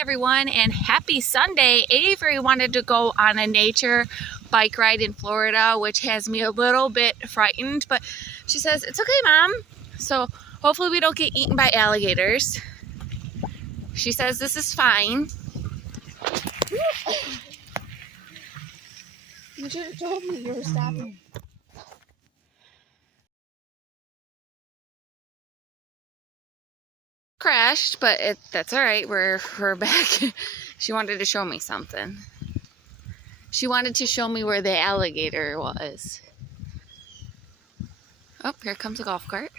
Everyone, and happy Sunday. Avery wanted to go on a nature bike ride in Florida, which has me a little bit frightened, but she says it's okay, Mom. So hopefully we don't get eaten by alligators. She says this is fine. You should have told me you were stopping. Crashed, but that's all right. We're back. She wanted to show me something. She wanted to show me where the alligator was. Oh, here comes a golf cart.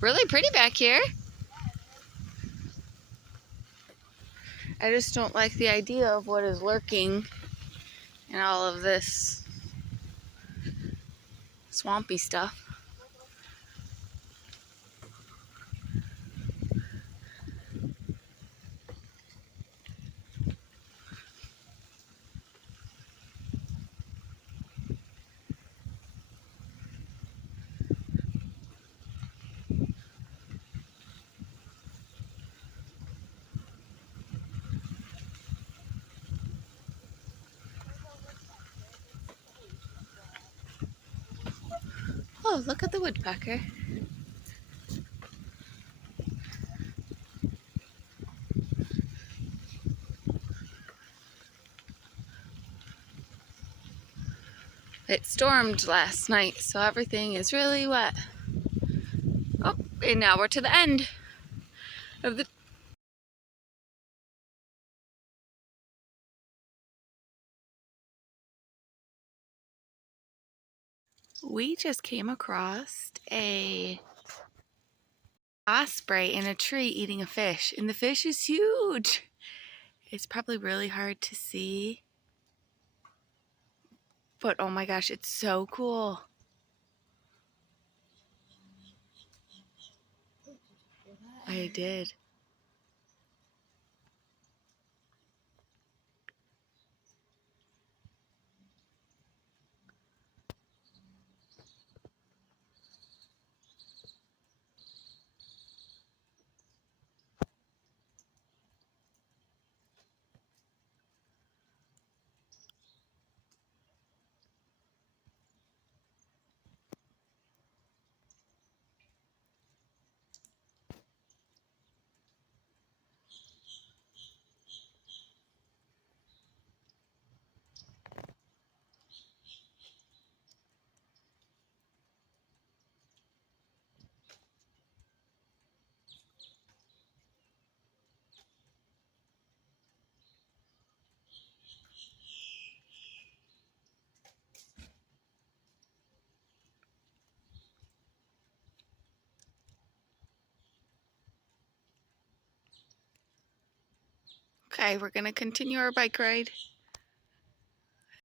Really pretty back here. I just don't like the idea of what is lurking in all of this swampy stuff. Oh, look at the woodpecker. It stormed last night, so everything is really wet. Oh, and now we're to the end of the... We just came across a osprey in a tree eating a fish, and the fish is huge. It's probably really hard to see, but oh my gosh, it's so cool. I did. Okay, we're gonna continue our bike ride.